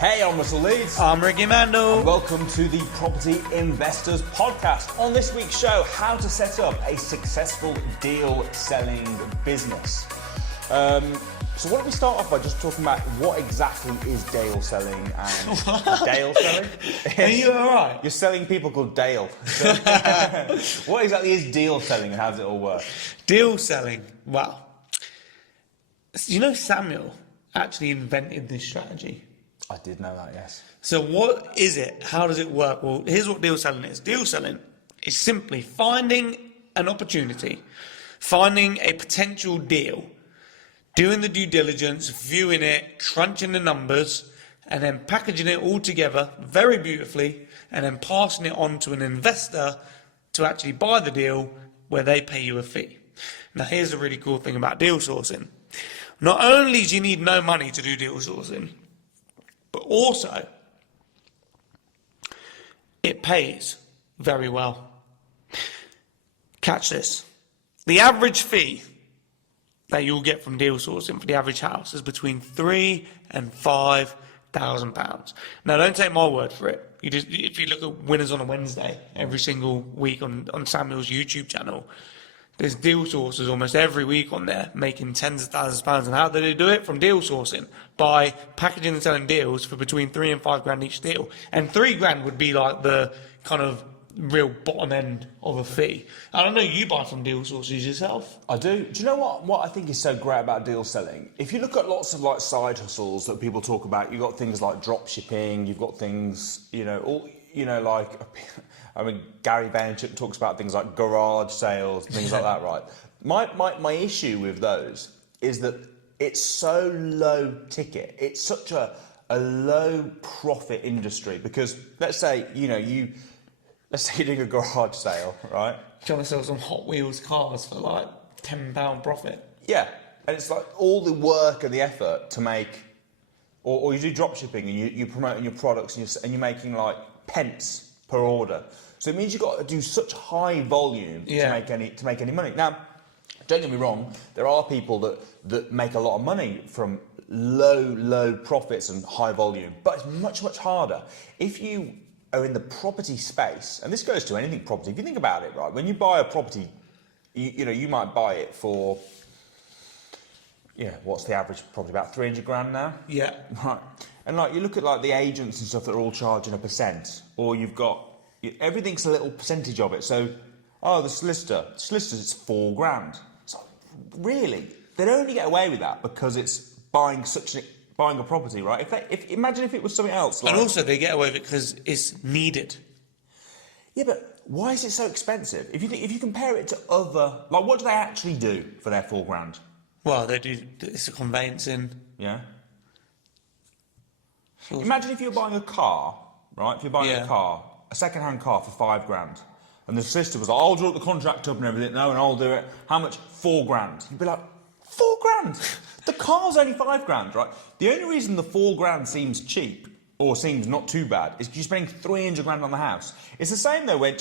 Hey, I'm Russell Leeds. I'm Ricci Mandal. And welcome to the Property Investors Podcast. On this week's show, how to set up a successful deal selling business. So why don't we start off by just talking about what exactly is deal selling and Dale selling? Are you alright? You're selling people called Dale. So, what exactly is deal selling and how does it all work? Deal selling. Well, you know Samuel actually invented this strategy. I did know that, yes. So what is it? How does it work? Well, here's what deal selling is. Deal selling is simply finding an opportunity, finding a potential deal, doing the due diligence, viewing it, crunching the numbers, and then packaging it all together very beautifully, and then passing it on to an investor to actually buy the deal where they pay you a fee. Now, here's the really cool thing about deal sourcing. Not only do you need no money to do deal sourcing, but also it pays very well. Catch this. The average fee that you'll get from deal sourcing for the average house is between £3,000 and £5,000. Now, don't take my word for it. If you look at Winners on a Wednesday every single week on Samuel's YouTube channel, there's deal sourcers almost every week on there making tens of thousands of pounds. And how do they do it? From deal sourcing, by packaging and selling deals for between £3,000 and £5,000 each deal. And £3,000 would be like the kind of real bottom end of a fee. I don't know, you buy from deal sources yourself? I do. Do you know what I think is so great about deal selling? If you look at lots of like side hustles that people talk about, you've got things like drop shipping, you've got things, like, I mean, Gary Vaynerchuk talks about things like garage sales, things like that, right? My issue with those is that it's so low ticket. It's such a low profit industry because let's say you're doing a garage sale, right? Trying to sell some Hot Wheels cars for like £10 profit. Yeah, and it's like all the work and the effort to make, or you do drop shipping and you're promoting your products and you're making like pence per order. So it means you've got to do such high volume to make any money. Now, don't get me wrong, there are people that make a lot of money from low profits and high volume, but it's much, much harder. If you are in the property space, and this goes to anything property, if you think about it, right, when you buy a property, you might buy it for, what's the average property, about 300 grand now? Yeah. Right. And like you look at like the agents and stuff that are all charging a percent, or you've got, everything's a little percentage of it. So, the solicitors, it's £4,000. So really, they'd only get away with that because it's buying a property, right? Imagine if it was something else. Like, and also they get away with it because it's needed. Yeah, but why is it so expensive? If you compare it to other, like, what do they actually do for their £4,000? Well, they do. It's a conveyancing. Yeah. Imagine if you're buying a car, right? If you're buying a second-hand car for £5,000, and the solicitor was like, "I'll draw the contract up and everything." No, and I'll do it. How much? £4,000. You'd be like, £4,000. The car's only £5,000, right? The only reason the £4,000 seems cheap or seems not too bad is because you're spending £300,000 on the house. It's the same though. When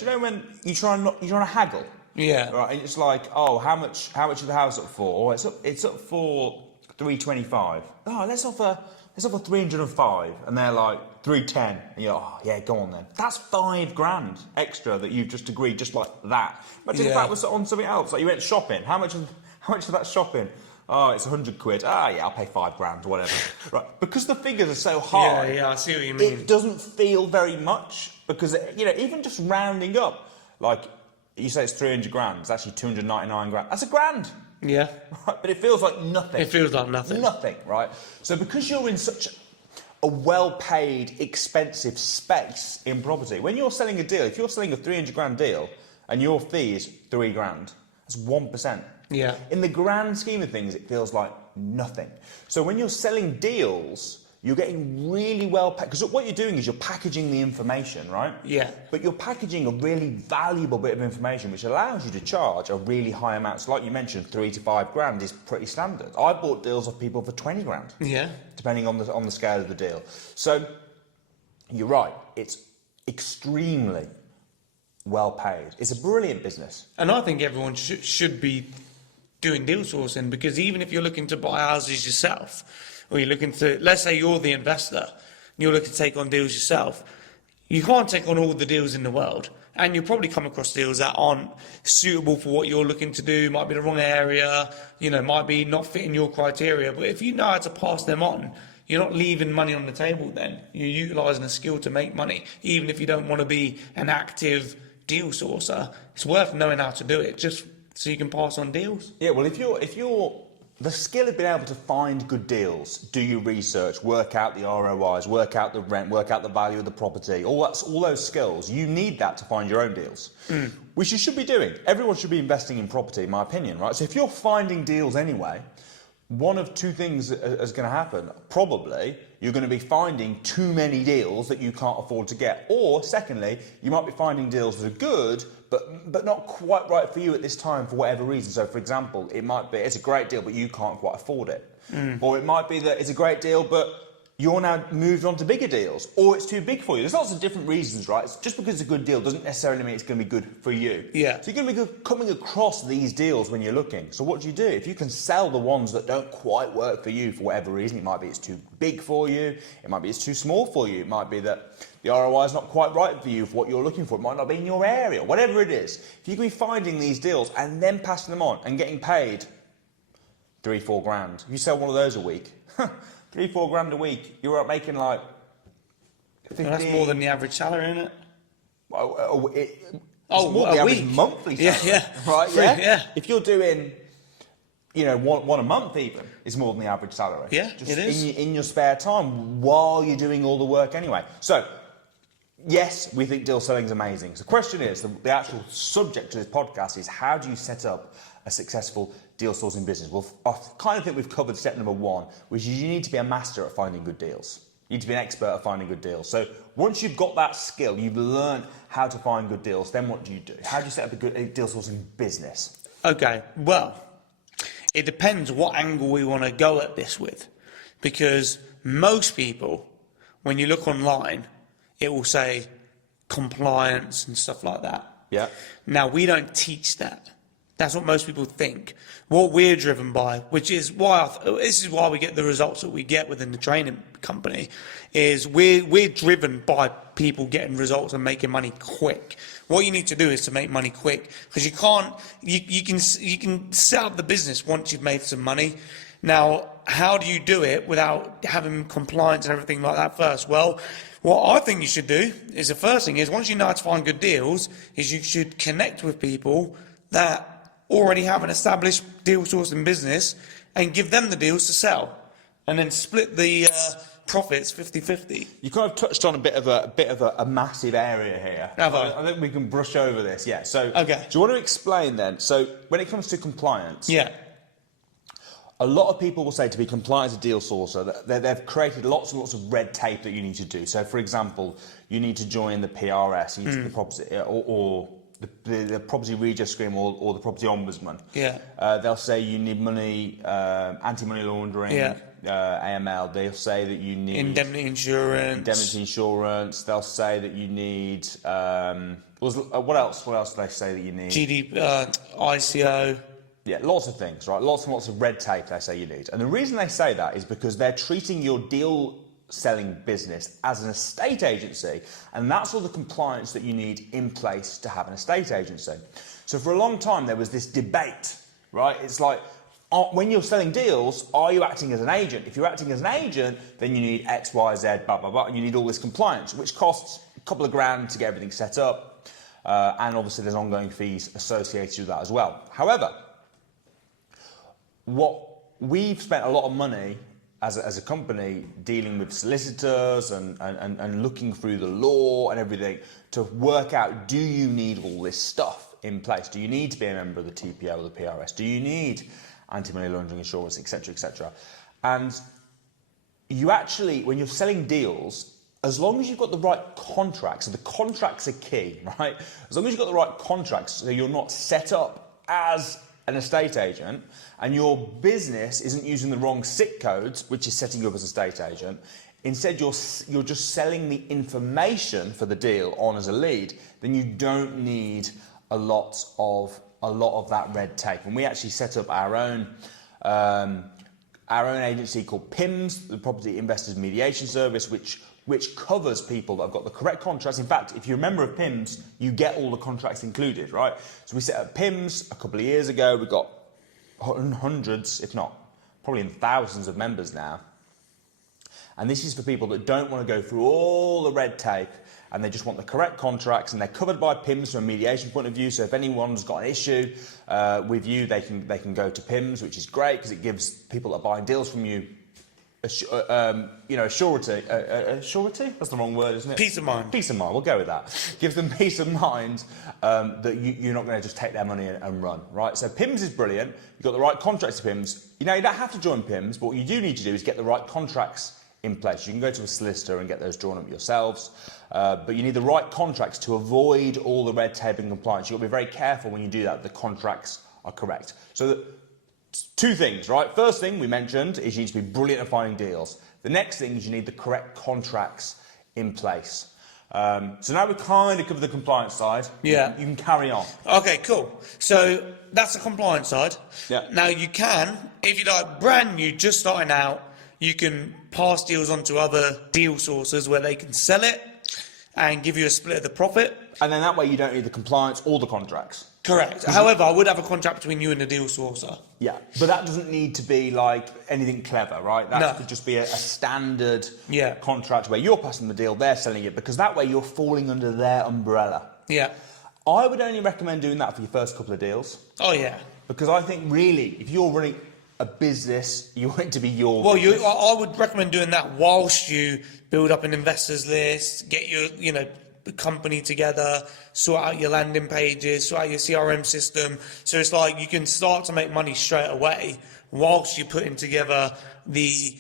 you're trying to haggle? Yeah. Right. And it's like, how much is the house up for? Oh, it's up for £325. Oh, let's offer 305, and they're like 310. And you're like, oh yeah, go on then. That's £5,000 extra that you've just agreed, just like that. Imagine if that was on something else. Like you went shopping. How much is that shopping? Oh, it's 100 quid. I'll pay £5,000, whatever. Right, because the figures are so high. Yeah, I see what you mean. It doesn't feel very much because even just rounding up, like you say, it's 300 grand. It's actually 299 grand. That's £1,000. Yeah. Right, but it feels like nothing. It feels like nothing. Nothing, right? So because you're in such a well-paid, expensive space in property, when you're selling a deal, if you're selling a 300 grand deal and your fee is £3,000, that's 1%. Yeah. In the grand scheme of things, it feels like nothing. So when you're selling deals, you're getting really well packaged. Because what you're doing is you're packaging the information, right? Yeah. But you're packaging a really valuable bit of information, which allows you to charge a really high amount. So like you mentioned, £3,000 to £5,000 is pretty standard. I bought deals off people for £20,000. Yeah. Depending on the scale of the deal. So you're right. It's extremely well paid. It's a brilliant business. And I think everyone should be doing deal sourcing, because even if you're looking to buy houses yourself, or you're looking to, let's say you're the investor you're looking to take on deals yourself, you can't take on all the deals in the world. And you'll probably come across deals that aren't suitable for what you're looking to do, might be the wrong area, might be not fitting your criteria. But if you know how to pass them on, you're not leaving money on the table then. You're utilising a skill to make money. Even if you don't want to be an active deal sourcer, it's worth knowing how to do it just so you can pass on deals. Yeah, well, if you're the skill of being able to find good deals, do your research, work out the ROIs, work out the rent, work out the value of the property, all those skills, you need that to find your own deals. Which you should be doing. Everyone should be investing in property, in my opinion, right? So if you're finding deals anyway, one of two things is going to happen. Probably, you're going to be finding too many deals that you can't afford to get. Or, secondly, you might be finding deals that are good, but not quite right for you at this time for whatever reason. So, for example, it might be it's a great deal, but you can't quite afford it. Or it might be that it's a great deal, but you're now moved on to bigger deals, or it's too big for you. There's lots of different reasons, right? Just because it's a good deal doesn't necessarily mean it's going to be good for you. Yeah. So you're going to be coming across these deals when you're looking. So what do you do? If you can sell the ones that don't quite work for you for whatever reason, it might be it's too big for you, it might be it's too small for you, it might be that the ROI is not quite right for you for what you're looking for, it might not be in your area, whatever it is. If you can be finding these deals and then passing them on and getting paid 3-4 grand, if you sell one of those a week, 3-4 grand a week, you're up making like 15. Well, that's more than the average salary, isn't it? Well, it's more than the average monthly salary. Yeah. Right, yeah? Yeah. If you're doing, one a month even, it's more than the average salary. Yeah, Just it is. In your spare time while you're doing all the work anyway. So, yes, we think deal selling is amazing. So the question is, the actual subject of this podcast is, how do you set up a successful deal sourcing business? Well, I kind of think we've covered step number one, which is you need to be a master at finding good deals. You need to be an expert at finding good deals. So once you've got that skill, you've learned how to find good deals, then what do you do? How do you set up a good deal sourcing business? Okay, well, it depends what angle we want to go at this with. Because most people, when you look online, it will say compliance and stuff like that. Yeah. Now, we don't teach that. That's what most people think. What we're driven by, which is why this is why we get the results that we get within the training company, is we're driven by people getting results and making money quick. What you need to do is to make money quick, because you can set up the business once you've made some money. Now, how do you do it without having compliance and everything like that first? Well, what I think you should do is the first thing is, once you know how to find good deals, is you should connect with people that already have an established deal sourcing business and give them the deals to sell, and then split the profits 50-50. You kind of touched on a bit of a massive area here. Have I? I think we can brush over this. Yeah. So, Okay. Do you want to explain then? So, when it comes to compliance, Yeah. a lot of people will say to be compliant as a deal sourcer that they've created lots and lots of red tape that you need to do. So, for example, you need to join the PRS, you need to the property, or the property registry scheme, or the property ombudsman. Yeah. They'll say you need money, anti-money laundering, Yeah. AML. They'll say that you need Indemnity insurance. indemnity insurance. They'll say that you need. What else? What else do they say that you need? ICO. Yeah, lots of things, right? Lots and lots of red tape they say you need. And the reason they say that is because they're treating your deal selling business as an estate agency, and that's all the compliance that you need in place to have an estate agency. So for a long time there was this debate, right? It's like, when you're selling deals, are you acting as an agent? If you're acting as an agent, then you need X, Y, Z, blah, blah, blah, and you need all this compliance, which costs a couple of grand to get everything set up, and obviously there's ongoing fees associated with that as well. However, what we've spent a lot of money as a company dealing with solicitors and looking through the law and everything to work out, do you need all this stuff in place? Do you need to be a member of the TPO or the PRS? Do you need anti-money laundering insurance, etc., etc.? And you actually, when you're selling deals, as long as you've got the right contracts, so the contracts are key, right? As long as you've got the right contracts, so you're not set up as an estate agent, and your business isn't using the wrong SIC codes, which is setting you up as an estate agent. Instead, you're just selling the information for the deal on as a lead. Then you don't need a lot of that red tape. And we actually set up our own agency called PIMS, the Property Investors Mediation Service, which which covers people that have got the correct contracts. In fact, if you're a member of PIMS, you get all the contracts included, right? So we set up PIMS a couple of years ago. We've got hundreds, if not probably thousands of members now. And this is for people that don't want to go through all the red tape and they just want the correct contracts, and they're covered by PIMS from a mediation point of view. So if anyone's got an issue with you, they can go to PIMS, which is great because it gives people that are buying deals from you a surety. Surety? That's the wrong word, isn't it? Peace of mind. Peace of mind. We'll go with that. Gives them peace of mind that you're not going to just take their money and run, right? So PIMS is brilliant. You've got the right contracts to PIMS. You don't have to join PIMS, but what you do need to do is get the right contracts in place. You can go to a solicitor and get those drawn up yourselves, but you need the right contracts to avoid all the red tape and compliance. You've got to be very careful when you do that. The contracts are correct. So two things, right? First thing we mentioned is you need to be brilliant at finding deals. The next thing is you need the correct contracts in place. So now we kind of covered the compliance side. Yeah. You can carry on. Okay, cool. So that's the compliance side. Yeah. Now you can, if you're like brand new, just starting out, you can pass deals on to other deal sources where they can sell it and give you a split of the profit. And then that way you don't need the compliance or the contracts. Correct. However, I would have a contract between you and the deal sourcer. Yeah, but that doesn't need to be like anything clever, right? That could just be a standard contract where you're passing the deal, they're selling it, because that way you're falling under their umbrella. Yeah. I would only recommend doing that for your first couple of deals. Oh, yeah. Because I think really, if you're running a business, you want it to be your business. I would recommend doing that whilst you build up an investors list, get your, company together, sort out your landing pages, sort out your CRM system. So it's like you can start to make money straight away whilst you're putting together the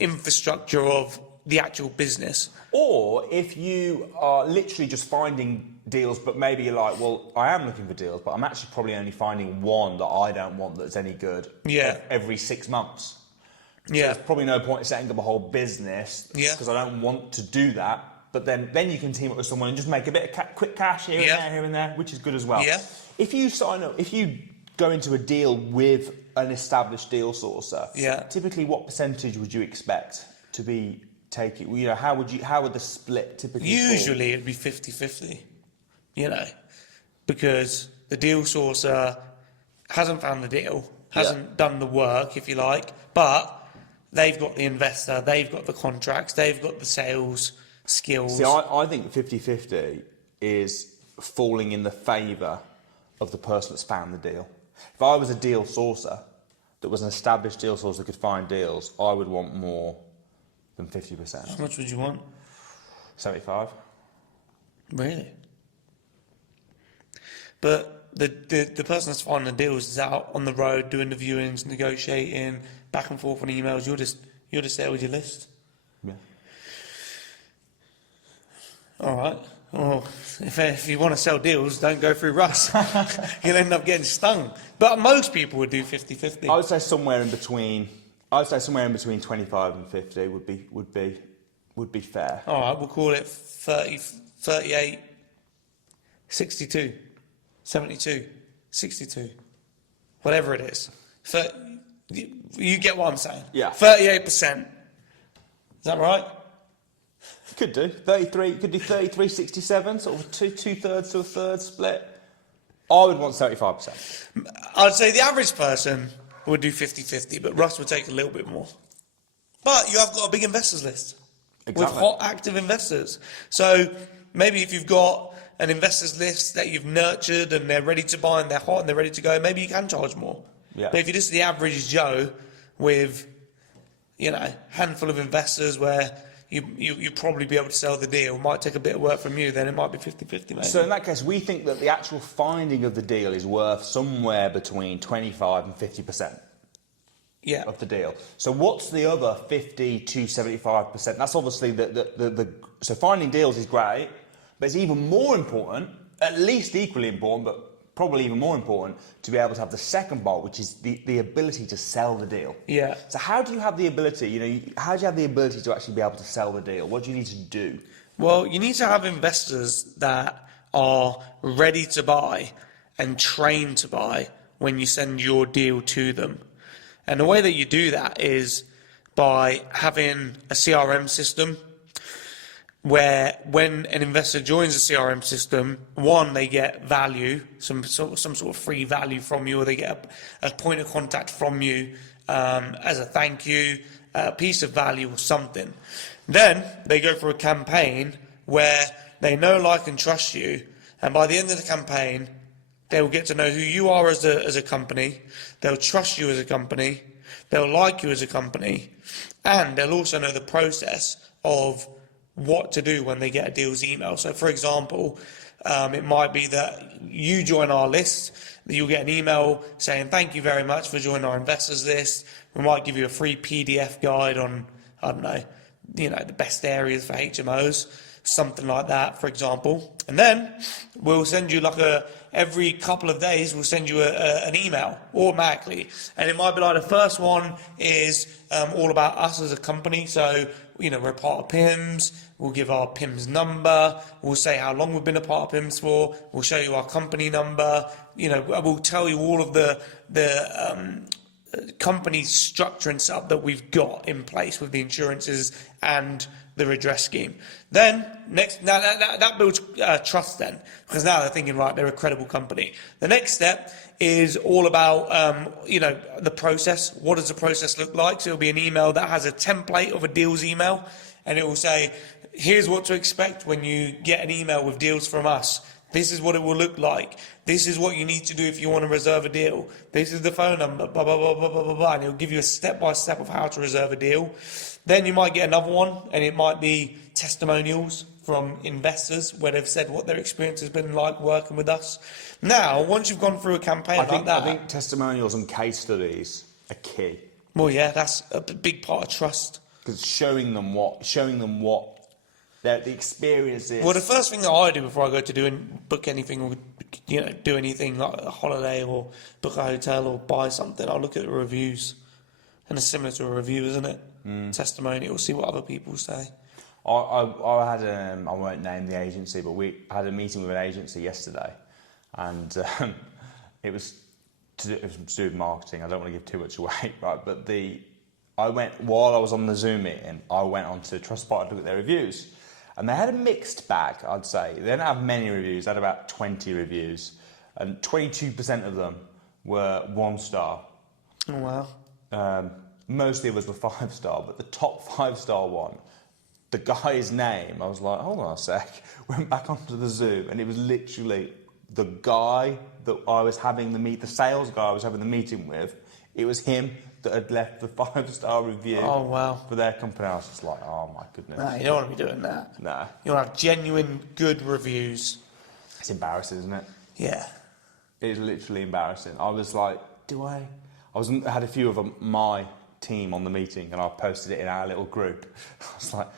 infrastructure of the actual business. Or if you are literally just finding deals, but maybe you're like, well, I am looking for deals, but I'm actually probably only finding one that I don't want that's any good every 6 months. So there's probably no point in setting up a whole business because I don't want to do that. But then you can team up with someone and just make a bit of quick cash here and there, which is good as well. Yeah. If you go into a deal with an established deal sourcer, typically what percentage would you expect to be taking? How would the split typically Usually it'd be 50-50, because the deal sourcer hasn't found the deal, hasn't done the work, if you like, but they've got the investor, they've got the contracts, they've got the sales skills. See, I think 50-50 is falling in the favour of the person that's found the deal. If I was a deal sourcer that was an established deal sourcer that could find deals, I would want more than 50%. How much would you want? 75. Really? But the person that's finding the deals is out on the road doing the viewings, negotiating, back and forth on emails. You're just there with your list. Yeah. All right. Well, if you want to sell deals, don't go through Russ. You'll end up getting stung. But most people would do 50-50. I would say somewhere in between 25 and 50 would be fair. All right, we'll call it 30, 38, 62, 72, 62, whatever it is. You get what I'm saying? Yeah. 38%. Is that right? Could do 33. Could do 33, 67, sort of two-thirds to a third split. I would want 75%. I'd say the average person would do 50-50, but Russ would take a little bit more. But you have got a big investors list with hot, active investors. So maybe if you've got an investors list that you've nurtured and they're ready to buy and they're hot and they're ready to go, maybe you can charge more. Yeah. But if you're just the average Joe with, handful of investors where you probably be able to sell the deal, might take a bit of work from you, then it might be 50-50 maybe. So in that case, we think that the actual finding of the deal is worth somewhere between 25 and 50% of the deal. So what's the other 50 to 75%? That's obviously so finding deals is great, but it's even more important, at least equally important, but probably even more important, to be able to have the second part, which is the ability to sell the deal. Yeah. So how do you have the ability, how do you have the ability to actually be able to sell the deal? What do you need to do? Well, you need to have investors that are ready to buy and trained to buy when you send your deal to them. And the way that you do that is by having a CRM system where when an investor joins a CRM system, one, they get value, some sort of free value from you, or they get a point of contact from you as a thank you, a piece of value or something. Then they go for a campaign where they know, like, and trust you, and by the end of the campaign, they will get to know who you are as a company, they'll trust you as a company, they'll like you as a company, and they'll also know the process of what to do when they get a deals email. So, for example, it might be that you join our list, that you'll get an email saying, thank you very much for joining our investors list. We might give you a free PDF guide on, I don't know, the best areas for HMOs, something like that, for example. And then we'll send you every couple of days, we'll send you an email automatically. And it might be like the first one is all about us as a company. So, we're a part of PIMS. We'll give our PIMS number. We'll say how long we've been a part of PIMS for. We'll show you our company number. We'll tell you all of the company structure and setup that we've got in place with the insurances and the redress scheme. Then that builds trust then, because now they're thinking, right, they're a credible company. The next step is all about the process. What does the process look like? So it'll be an email that has a template of a deals email, and it will say, here's what to expect when you get an email with deals from us. This is what it will look like. This is what you need to do if you want to reserve a deal. This is the phone number, blah, blah, blah, blah, blah, blah, blah. And it'll give you a step-by-step of how to reserve a deal. Then you might get another one, and it might be testimonials from investors where they've said what their experience has been like working with us. Now, once you've gone through a campaign like that... I think testimonials and case studies are key. Well, yeah, that's a big part of trust. Because showing them what the experience is. Well, the first thing that I do before I go to book anything, or do anything like a holiday or book a hotel or buy something, I'll look at the reviews, and it's similar to a review, isn't it? Testimonial. See what other people say. I had I won't name the agency, but we had a meeting with an agency yesterday, and it was to do with marketing. I don't want to give too much away, right? But while I was on the Zoom meeting, I went onto Trustpilot to look at their reviews. And they had a mixed bag, I'd say. They didn't have many reviews. They had about 20 reviews. And 22% of them were 1 star. Oh, wow. Mostly it was the 5-star, but the top 5-star one, the guy's name, I was like, hold on a sec. Went back onto the Zoom, and it was literally the guy that I was having the sales guy I was having the meeting with. It was him that had left the 5-star review for their company. I was just like, oh my goodness. Nah, you don't want to be doing that. Nah. You want to have genuine, good reviews. It's embarrassing, isn't it? Yeah. It is literally embarrassing. I was like, I had a few of my team on the meeting, and I posted it in our little group. I was like,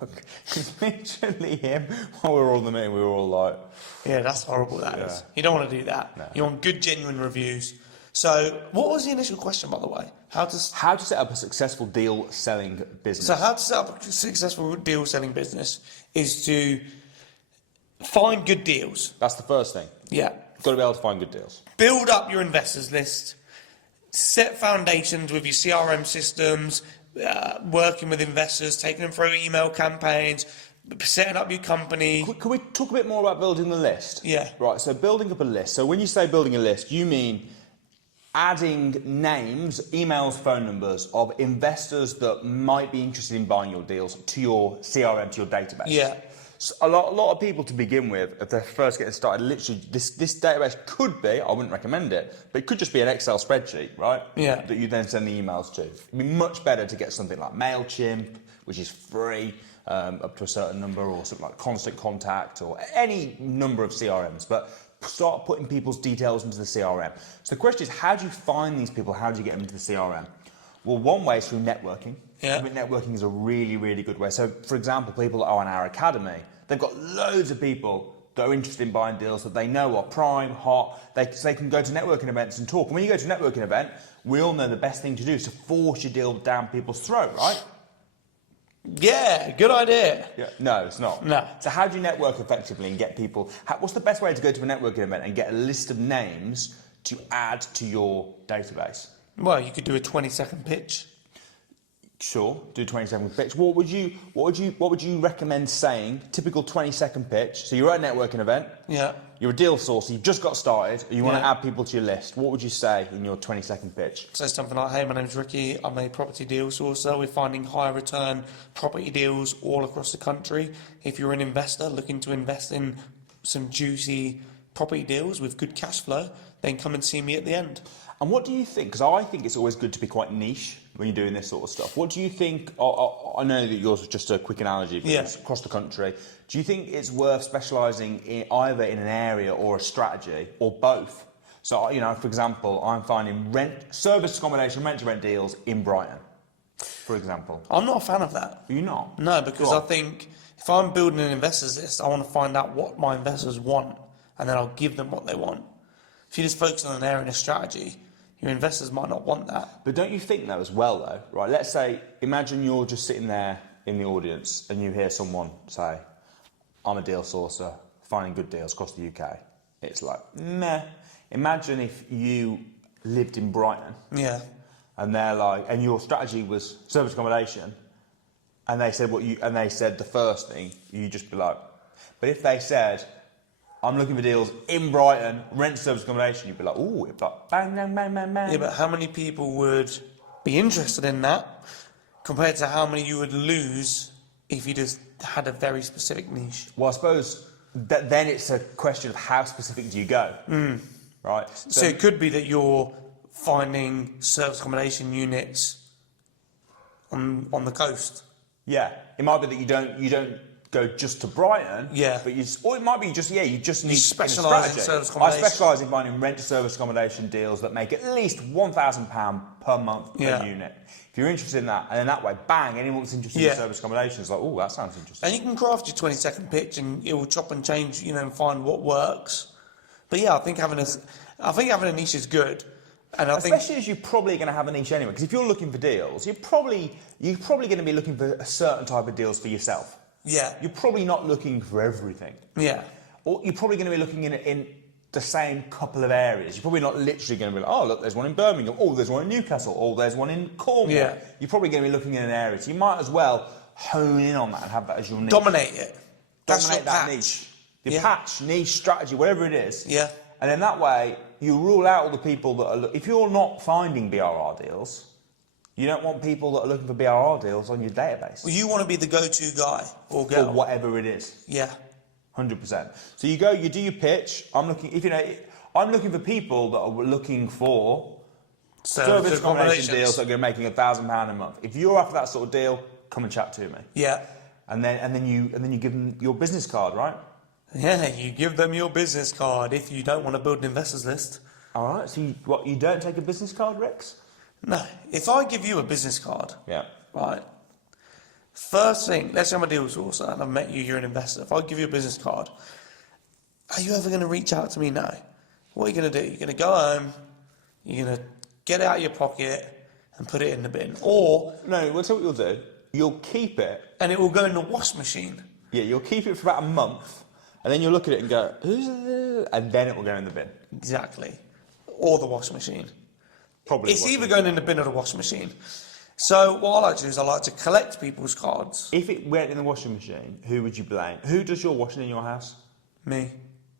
look, it's literally him. While we were all in the meeting, we were all like... Yeah, that's horrible, that is. You don't want to do that. No. You want good, genuine reviews. So, what was the initial question, by the way? How to set up a successful deal-selling business. So, how to set up a successful deal-selling business is to find good deals. That's the first thing. Yeah. You've got to be able to find good deals. Build up your investors list. Set foundations with your CRM systems, working with investors, taking them through email campaigns, setting up your company. Can we talk a bit more about building the list? Yeah. Right, so building up a list. So when you say building a list, you mean adding names, emails, phone numbers of investors that might be interested in buying your deals to your CRM, to your database. Yeah. So a lot of people to begin with, if they're first getting started, literally this database could be, I wouldn't recommend it, but it could just be an Excel spreadsheet, right? Yeah. That you then send the emails to. It'd be much better to get something like MailChimp, which is free, up to a certain number, or something like Constant Contact, or any number of CRMs. But start putting people's details into the CRM. So the question is, how do you find these people? How do you get them into the CRM? Well, one way is through networking. Yeah. I mean, networking is a really, really good way. So, for example, people that are on our academy, they've got loads of people that are interested in buying deals that they know are prime, hot. They can go to networking events and talk. And when you go to a networking event, we all know the best thing to do is to force your deal down people's throat, right? Yeah, good idea. Yeah. No, it's not. No. So how do you network effectively and get people... what's the best way to go to a networking event and get a list of names to add to your database? Well, you could do a 20-second pitch. Sure, do 20-second pitch. What would you recommend saying? Typical 20-second pitch. So you're at a networking event. Yeah. You're a deal sourcer. You've just got started. And you want to Yeah. add people to your list. What would you say in your 20-second pitch? So something like, hey, my name's Ricky. I'm a property deal sourcer. We're finding high return property deals all across the country. If you're an investor looking to invest in some juicy property deals with good cash flow, then come and see me at the end. And what do you think? Because I think it's always good to be quite niche when you're doing this sort of stuff. What do you think? I know that yours was just a quick analogy, but it's across the country. Do you think it's worth specialising in either in an area or a strategy or both? So, for example, I'm finding service accommodation, rent to rent deals in Brighton, for example. I'm not a fan of that. Are you not? No, because I think if I'm building an investors list, I want to find out what my investors want, and then I'll give them what they want. If you just focus on an area and a strategy, your investors might not want that. But don't you think though, as well though, right? Let's say, imagine you're just sitting there in the audience and you hear someone say, I'm a deal sourcer, finding good deals across the UK. It's like, meh. Imagine if you lived in Brighton. Yeah. And they're like, and your strategy was service accommodation, and they said the first thing, you'd just be like, but if they said, I'm looking for deals in Brighton, rent service accommodation, you'd be like, ooh, it's like bang, bang, bang, bang, bang. Yeah, but how many people would be interested in that compared to how many you would lose if you just had a very specific niche? Well, I suppose that then it's a question of how specific do you go, right? So it could be that you're finding service accommodation units on the coast. Yeah, it might be that you don't go just to Brighton. Yeah. But or it might be just you just need specialise in service accommodation. I specialise in finding rent to service accommodation deals that make at least £1,000 per month per unit. If you're interested in that, and then that way, bang, anyone that's interested in service accommodation is like, oh, that sounds interesting. And you can craft your 20-second pitch, and it will chop and change, and find what works. But yeah, I think having a niche is good. And especially as you're probably going to have a niche anyway, because if you're looking for deals, you're probably going to be looking for a certain type of deals for yourself. Yeah. You're probably not looking for everything. Yeah. Or you're probably going to be looking in the same couple of areas. You're probably not literally going to be like, oh, look, there's one in Birmingham. Oh, there's one in Newcastle. Oh, there's one in Cornwall. Yeah. You're probably going to be looking in an area. So you might as well hone in on that and have that as your niche. Dominate it. Dominate that niche. Your patch, niche, strategy, whatever it is. Yeah. And then that way, you rule out all the people that are... If you're not finding BRR deals... You don't want people that are looking for BRR deals on your database. Well, you want to be the go-to guy or girl. For whatever it is. Yeah. 100%. So you go, you do your pitch. I'm looking for people that are looking for service accommodation deals that are going to be making £1,000 a month. If you're after that sort of deal, come and chat to me. Yeah. And then you give them your business card, right? Yeah, you give them your business card if you don't want to build an investors list. All right. So you don't take a business card, Rex? No. If I give you a business card, yeah, right, first thing, let's say I'm a deal sourcer and I've met you, you're an investor. If I give you a business card, are you ever going to reach out to me? No. What are you going to do? You're going to go home, you're going to get it out of your pocket and put it in the bin. Or... No, we'll tell you what you'll do. You'll keep it. And it will go in the wash machine. Yeah, you'll keep it for about a month and then you'll look at it and go, who's this? And then it will go in the bin. Exactly. Or the wash machine. Probably it's either going in the bin or the washing machine. So what I like to do is I like to collect people's cards. If it went in the washing machine, who would you blame? Who does your washing in your house? Me.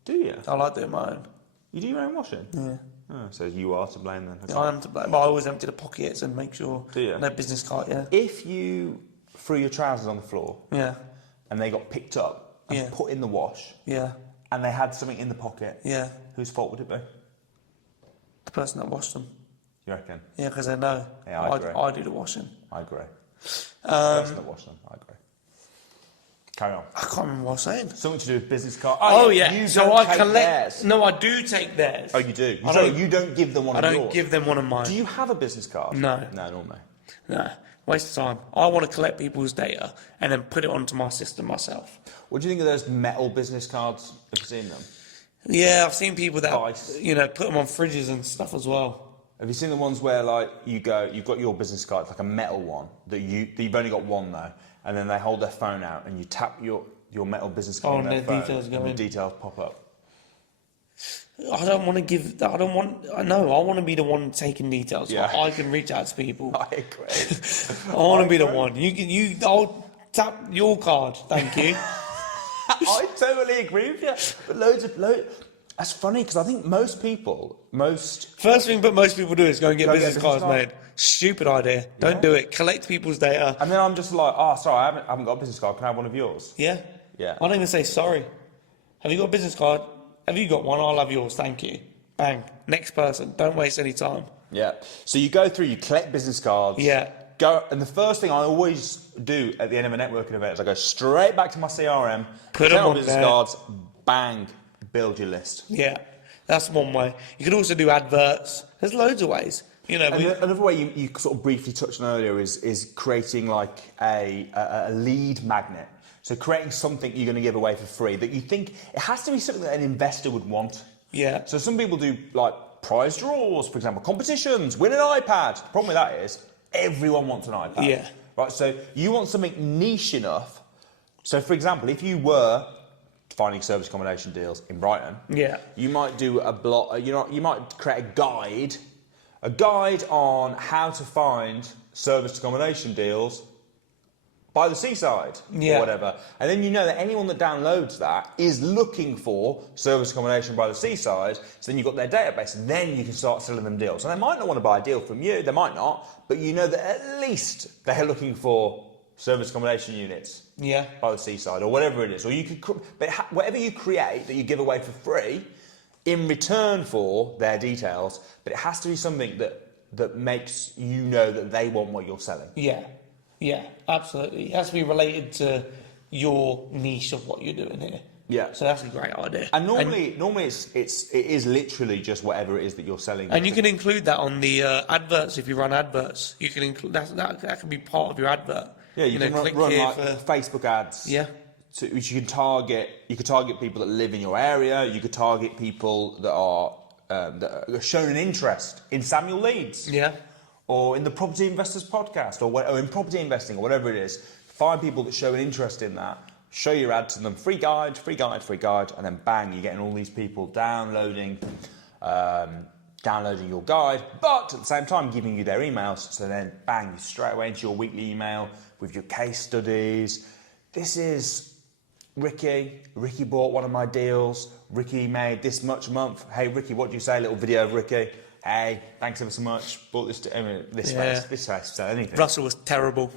Do you? I like doing my own. You do your own washing? Yeah. Oh, so you are to blame then. Okay. I am to blame. But I always empty the pockets and make sure no business card, yeah. If you threw your trousers on the floor and they got picked up and put in the wash and they had something in the pocket, whose fault would it be? The person that washed them. You reckon? Yeah, because they know. Yeah, I agree. I do the washing. I agree. Person that washed them, I agree. Carry on. I can't remember what I was saying. Something to do with business cards. Oh, yeah. You so don't I take collect. Theirs. No, I do take theirs. Oh, you do? You don't give them one of yours? I don't give them one of mine. Do you have a business card? No. No, nor me. No. Waste of time. I want to collect people's data and then put it onto my system myself. What do you think of those metal business cards? Have you seen them? Yeah, I've seen people that, Nice. Put them on fridges and stuff as well. Have you seen the ones where, like, you've got your business card, it's like a metal one, that you've only got one, though, and then they hold their phone out and you tap your metal business card on their phone details go and in. the details pop up? I don't want to give. I don't want. I want to be the one taking details. Yeah. I can reach out to people. I agree. I want to be the one. I'll tap your card. Thank you. I totally agree with you. But that's funny because I think most First thing that most people do is go and get Go get business business cards card. made. Stupid idea. Don't do it. Collect people's data. and then I'm just like, oh, sorry, I haven't got a business card. Can I have one of yours? Yeah. Yeah. I don't even say sorry. Have you got a business card? Have you got one? I'll have yours. Thank you. Bang. Next person. Don't waste any time. Yeah. So you go through, you collect business cards. Yeah. And the first thing I always do at the end of a networking event is I go straight back to my CRM, Put collect them my on business there. cards, bang, build your list. Yeah. That's one way. You can also do adverts. There's loads of ways. You know, And another way you sort of briefly touched on earlier is creating like a lead magnet. So creating something you're going to give away for free that you think it has to be something that an investor would want. yeah. So some people do like prize draws, for example, competitions, win an iPad. The problem with that is everyone wants an iPad. Yeah. Right. So you want something niche enough. So for example, if you were finding service accommodation deals in Brighton, Yeah. you might do a blog. You might create a guide on how to find service accommodation deals by the seaside Yeah. or whatever. And then you know that anyone that downloads that is looking for service accommodation by the seaside. So then you've got their database and then you can start selling them deals. And they might not want to buy a deal from you, they might not, but you know that at least they're looking for service accommodation units Yeah. by the seaside or whatever it is. Or you could, whatever you create that you give away for free in return for their details, but it has to be something that makes you know that they want what you're selling. Yeah. Yeah. Absolutely. It has to be related to your niche of what you're doing here. Yeah. So that's a great idea. And normally it is literally just whatever it is that you're selling. And you can include that on the adverts if you run adverts. You can include that can be part of your advert. Yeah, you can click run here like Facebook ads. Yeah. Which you can target. You could target people that live in your area. You could target people that are shown an interest in Samuel Leeds. Yeah. Or in the Property Investors Podcast, or in property investing, or whatever it is. Find people that show an interest in that. Show your ad to them. Free guide, and then bang, you're getting all these people downloading your guide, but at the same time giving you their emails. So then bang, you straight away into your weekly email with your case studies. This is Ricky. Ricky bought one of my deals. Ricky made this much a month. Hey Ricky, what do you say? A little video of Ricky. Hey, thanks ever so much. Bought this this face, so anything. Russell was terrible.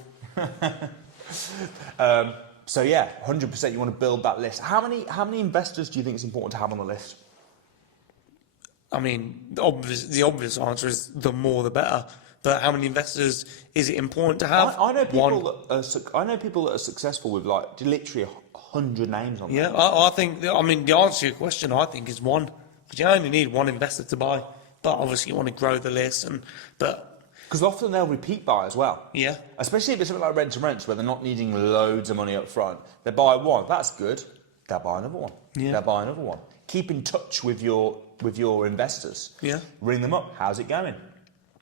So yeah, 100% you want to build that list. How many investors do you think it's important to have on the list? I mean, the obvious answer is the more the better. But how many investors is it important to have? I know people One. that are successful with like literally 100 names on. Yeah, I think. I mean, the answer to your question, I think, is one. Because you only need one investor to buy. But obviously, you want to grow the list, Because often they'll repeat buy as well. Yeah. Especially if it's something like rent to rent, where they're not needing loads of money up front. They buy one, that's good. They'll buy another one. Yeah. They'll buy another one. Keep in touch with your investors. Yeah. Ring them up. How's it going?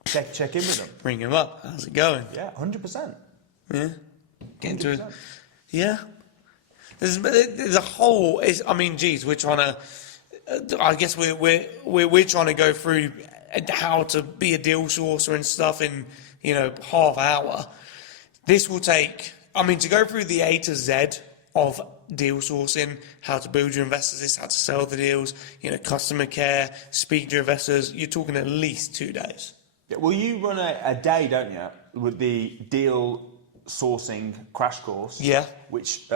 Check in with them. Bring him up. How's it going? Yeah, 100%. Yeah. Get into it. 100%. Yeah. There's a whole. We're trying to. I guess we're trying to go through how to be a deal sourcer and stuff in half hour. This will take. To go through the A to Z of deal sourcing, how to build your investors list, how to sell the deals, customer care, speak to your investors. You're talking at least 2 days. Yeah, well, you run a day, don't you, with the deal sourcing crash course? Yeah. Which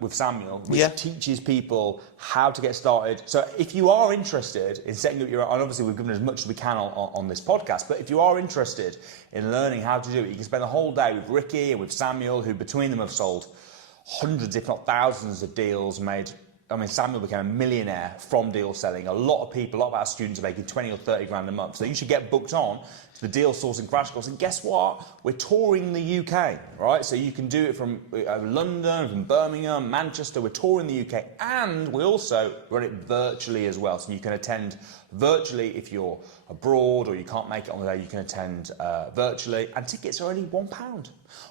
with Samuel, which Yeah. teaches people how to get started. So if you are interested in setting up your own, and obviously we've given as much as we can on this podcast, but if you are interested in learning how to do it, you can spend the whole day with Ricky and with Samuel, who between them have sold hundreds, if not thousands of deals, Samuel became a millionaire from deal selling. A lot of our students are making 20 or 30 grand a month. So you should get booked on to the deal sourcing crash course. And guess what? We're touring the UK, right? So you can do it from London, from Birmingham, Manchester. We're touring the UK. And we also run it virtually as well. So you can attend virtually if you're abroad or you can't make it on the day, you can attend virtually. And tickets are only £1.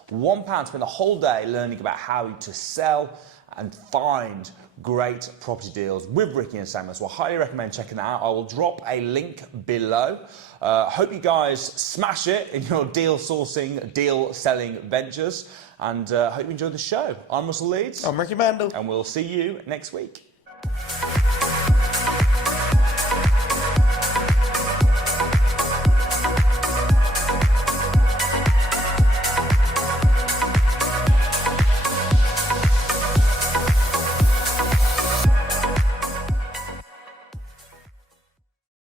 £1, spend the whole day learning about how to sell and find great property deals with Ricky and Samuel. So I highly recommend checking that out. I will drop a link below. Hope you guys smash it in your deal sourcing, deal selling ventures, and hope you enjoyed the show. I'm Russell Leeds. I'm Ricky Mandal. And we'll see you next week.